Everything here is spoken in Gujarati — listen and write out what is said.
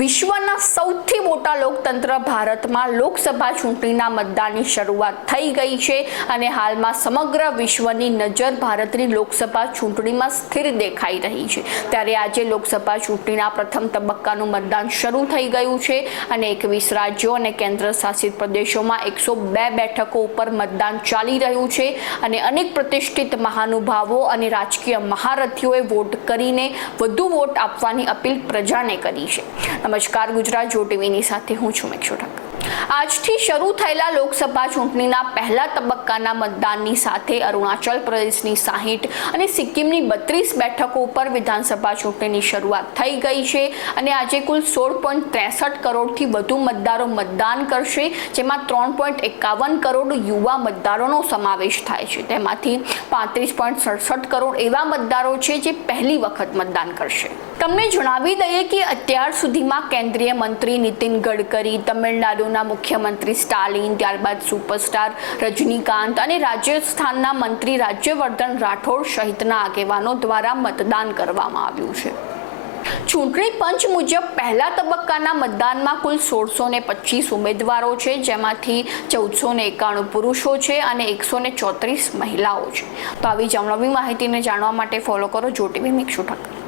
વિશ્વના સૌથી મોટા લોકતંત્ર ભારતમાં લોકસભા ચૂંટણીના મતદાનની શરૂઆત થઈ ગઈ છે અને હાલમાં સમગ્ર વિશ્વની નજર ભારતની લોકસભા ચૂંટણીમાં સ્થિર દેખાઈ રહી છે. ત્યારે આજે લોકસભા ચૂંટણીના પ્રથમ તબક્કાનું મતદાન શરૂ થઈ ગયું છે અને એકવીસ રાજ્યો અને કેન્દ્ર શાસિત પ્રદેશોમાં એકસો બે બેઠકો ઉપર મતદાન ચાલી રહ્યું છે અને અનેક પ્રતિષ્ઠિત મહાનુભાવો અને રાજકીય મહારથીઓએ વોટ કરીને વધુ વોટ આપવાની અપીલ પ્રજાને કરી છે. નમસ્કાર ગુજરાત જો ટીવીની સાથે હું છું મેક્ષુ ઠાકર. આજથી શરૂ થયેલા લોકસભા ચૂંટણીના પહેલા તબક્કાના મતદાનની સાથે અરુણાચલ પ્રદેશની સાહીઠ અને સિક્કિમની બત્રીસ બેઠકો ઉપર વિધાનસભા ચૂંટણીની શરૂઆત થઈ ગઈ છે અને આજે કુલ સોળ પોઈન્ટ ત્રેસઠ કરોડથી વધુ મતદારો મતદાન કરશે, જેમાં ત્રણ પોઈન્ટ એકાવન કરોડ યુવા મતદારોનો સમાવેશ થાય છે. તેમાંથી પાંત્રીસ પોઈન્ટ સડસઠ કરોડ એવા મતદારો છે જે પહેલી વખત મતદાન કરશે. તમને જણાવી દઈએ કે અત્યાર સુધીમાં કેન્દ્રીય મંત્રી નીતિન ગડકરી તમિલનાડુના મુખ્યમંત્રી સ્ટાલિન, ત્યારબાદ સુપરસ્ટાર રજનીકાંત અને રાજસ્થાનના મંત્રી રાજ્યવર્ધન રાઠોડ સહિતના આગેવાનો દ્વારા મતદાન કરવામાં આવ્યું છે. ચૂંટણી પંચ મુજબ પહેલા તબક્કાના મતદાનમાં કુલ સોળસો ને પચીસ ઉમેદવારો છે, જેમાંથી ચૌદસો ને એકાણું પુરુષો છે અને એકસો ને ચોત્રીસ મહિલાઓ છે. તો આવી જ માહિતીને જાણવા માટે ફોલો કરો, જો ટીવી મિક્ષુ ઠક્કર